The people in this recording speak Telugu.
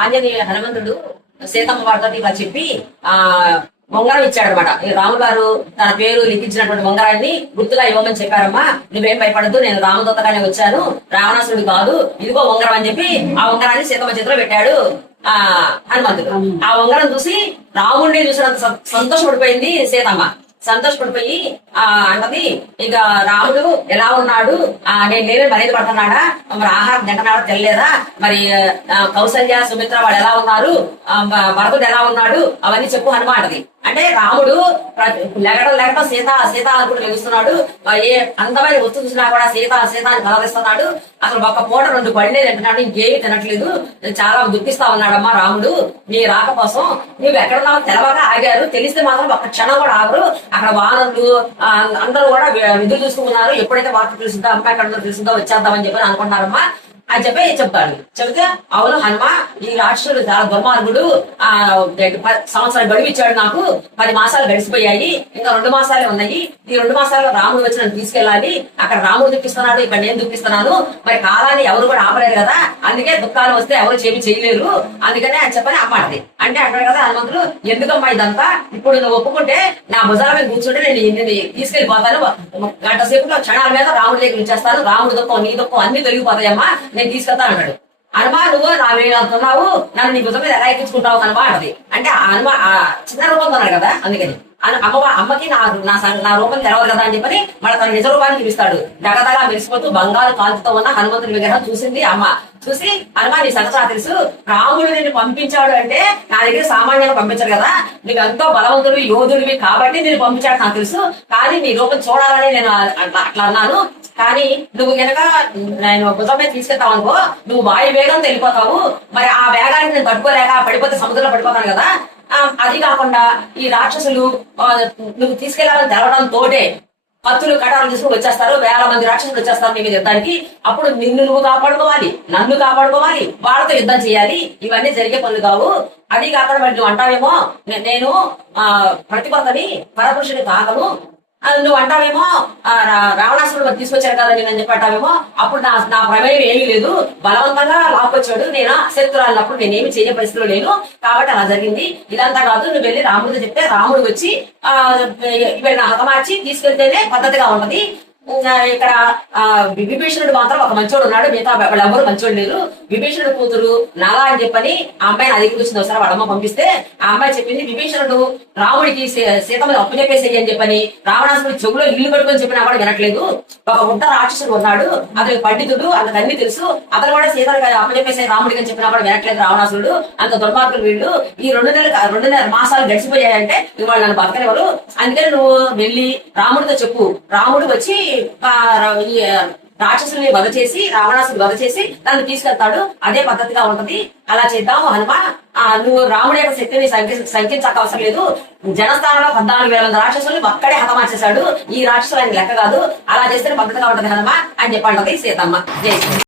ఆంజనేయ హనుమంతుడు సీతమ్మ వారితో ఇలా చెప్పి ఉంగరం ఇచ్చాడు అనమాట. రాముడు గారు తన పేరు లిఖించినటువంటి ఉంగరాన్ని గుర్తుగా ఇవ్వమని చెప్పారమ్మా. నువ్వేం భయపడద్దు, నేను రామదూతగానే వచ్చాను, రావణాసురుడు కాదు, ఇదిగో ఉంగరం అని చెప్పి ఆ ఉంగరాన్ని సీతమ్మ చేతిలో పెట్టాడు హనుమంతుడు. ఆ ఉంగరం చూసి రాముడిని చూసినంత సంతోషపడిపోయింది సీతమ్మ. సంతోషపడిపోయి అన్నది, ఇక రాముడు ఎలా ఉన్నాడు, నేను నేనే మరేది పడుతున్నాడా, మరి ఆహారం తింటున్నాడా తెలియదా, మరి కౌసల్య సుమిత్ర వాళ్ళు ఎలా ఉన్నారు, భరతుడు ఎలా ఉన్నాడు, అవన్నీ చెప్పు హనుమాటది. అంటే రాముడు లేకటం సీత సీత అనుకుంటూ తెలుస్తున్నాడు. ఏ అందమైన వస్తువు చూసినా కూడా సీత సీత అని కలరిస్తున్నాడు. అసలు ఒక్క పూట 2 పళ్ళే తింటున్నాడు, ఇంకేమీ తినట్లేదు. చాలా దుఃఖిస్తా ఉన్నాడమ్మా రాముడు. నీ రాక కోసం నువ్వు ఎక్కడున్నావు తెలవక ఆగారు, తెలిస్తే మాత్రం ఒక్క క్షణం కూడా ఆగరు. అక్కడ వానరులు అందరూ కూడా విధులు చూసుకున్నారు. ఎప్పుడైతే వార్త తెలిసిందో అమ్మాయి ఎక్కడ తెలిసిందో వచ్చేద్దామని చెప్పి అనుకుంటారమ్మా అని చెప్పి చెప్తాడు. చెబితే అవును హనుమ, ఈ రాక్షసుడు చాలా దుర్మార్గుడు, 10 సంవత్సరాలు గడువు ఇచ్చాడు నాకు, 10 మాసాలు గడిచిపోయాయి, ఇంకా 2 మాసాలే ఉన్నాయి. ఈ 2 మాసాల్లో రాముడు వచ్చి నన్ను తీసుకెళ్ళాలి. అక్కడ రాముడు దుఃఖిస్తున్నాడు, ఇక్కడ నేను దుఃఖిస్తున్నాను. మరి కాలాన్ని ఎవరు కూడా ఆపలేరు కదా, అందుకే దుఃఖాలు వస్తే ఎవరు చేయలేరు, అందుకనే అని చెప్పని అమ్మాడది. అంటే అంటాడు కదా హనుమంతుడు, ఎందుకమ్మా ఇదంతా, ఇప్పుడు నువ్వు ఒప్పుకుంటే నా భుజాల మీద కూర్చుంటే నేను తీసుకెళ్లిపోతాను, గంట సేపులో క్షణాల మీద రాముడి దగ్గర ఇచ్చేస్తాను, రాముడి దుఃఖం నీ దుఃఖం అన్ని తొలగిపోతాయమ్మా, నేను తీసుకెళ్తా అన్నాడు. హనుమా నువ్వు నా వెళ్తున్నావు, నన్ను నీ భుజం మీద ఎలా ఎక్కించుకుంటావు హనుమా అన్నది. అంటే హనుమ చిన్న రూపంతో ఉన్నాడు కదా, అందుకని అమ్మకి నా రూపం తెలవదు కదా అని చెప్పని మళ్ళీ తన నిజ రూపాన్ని చూపిస్తాడు. దగదగా మెరిసిపోతూ బంగారు కాంతితో ఉన్న హనుమంతుడి విగ్రహం చూసింది అమ్మ. చూసి హనుమ నీ సంగతి నాకు తెలుసు, రాముడు నిన్ను పంపించాడు అంటే నా దగ్గర సామాన్యంగా పంపించాడు కదా, నీకు ఎంతో బలవంతుడివి యోధుడివి కాబట్టి నేను పంపించాడు నాకు తెలుసు, కానీ నీ రూపం చూడాలని నేను అట్లా అన్నాను. కానీ నువ్వు కనుక నేను భుజం మీద తీసుకెళ్తావు అనుకో, నువ్వు వాయు వేగంతో వెళ్ళిపోతావు, మరి ఆ వేగాన్ని నేను తట్టుకోలేక పడిపోతే సముద్రంలో పడిపోతాను కదా. అది కాకుండా ఈ రాక్షసులు నువ్వు తీసుకెళ్లాలని తెలవడంతో కత్తులు కటాలు తీసుకుని వచ్చేస్తారు, 1000 మంది రాక్షసులు వచ్చేస్తారు నీ మీద యుద్ధానికి. అప్పుడు నిన్ను నువ్వు కాపాడుకోవాలి, నన్ను కాపాడుకోవాలి, వాళ్ళతో యుద్ధం చేయాలి, ఇవన్నీ జరిగే పనులు కావు. అది కాకుండా మరి నువ్వు అంటావేమో నేను ప్రతిపత్తని పరపురుషుని కాకను, నువ్వు అంటావేమో రావణాసురుడు తీసుకొచ్చారు కదా నేను చెప్పి అంటావేమో, అప్పుడు నా ప్రమేయం ఏమీ లేదు, బలవంతంగా లాక్కొచ్చాడు, నేను శత్రురాలినప్పుడు నేనేమి చేయని పరిస్థితిలో లేను, కాబట్టి అలా జరిగింది. ఇదంతా కాదు, నువ్వు వెళ్ళి రాముడితో చెప్తే రాముడు వచ్చి వీళ్ళని హతమార్చి తీసుకెళ్తేనే పద్ధతిగా ఉంటది. ఇక్కడ విభీషణుడు మాత్రం ఒక మంచోడు ఉన్నాడు, మిగతా వాళ్ళెవరు మంచోడు లేరు. విభీషణుడు కూతురు నల అని చెప్పని ఆ అమ్మాయిని అదిగి చూసింది. ఒకసారి వాళ్ళ అమ్మ పంపిస్తే ఆ అమ్మాయి చెప్పింది, విభీషణుడు రాముడికి సీతమ్మని అప్పచెప్పేసేయి అని చెప్పని రావణాసురుడు చెవులో ఇల్లు కట్టుకొని చెప్పినా కూడా వినట్లేదు. ఒక ఉడ్డ రాక్షసుడు ఉన్నాడు, అతనికి పండితుడు, అతనికి అన్ని తెలుసు, అతను కూడా సీతను అప్పచెప్పేసే రాముడికి అని చెప్పినా కూడా వినట్లేదు రావణాసురుడు. అంత దుర్మార్గులు వీళ్ళు. ఈ 2 మాసాలు గడిచిపోయాయంటే ఇవాళ నన్ను బతకనివ్వరు, అందుకని నువ్వు వెళ్ళి రాముడితో చెప్పు, రాముడు వచ్చి రాక్షసుల్ని వధ చేసి రావణాసుని వధ చేసి నన్ను తీసుకెళ్తాడు, అదే పద్ధతిగా ఉంటది, అలా చేద్దాము హనుమ. నువ్వు రాముడి యొక్క శక్తిని సంఖ్యించక అవసరం లేదు. జనస్థానంలో 14,000 మంది రాక్షసుల్ని ఒక్కడే హతమార్చేశాడు, ఈ రాక్షసులు ఆయన లెక్క కాదు, అలా చేస్తే పద్ధతిగా ఉంటది హనుమ అని చెప్పంటది సీతమ్మ. జై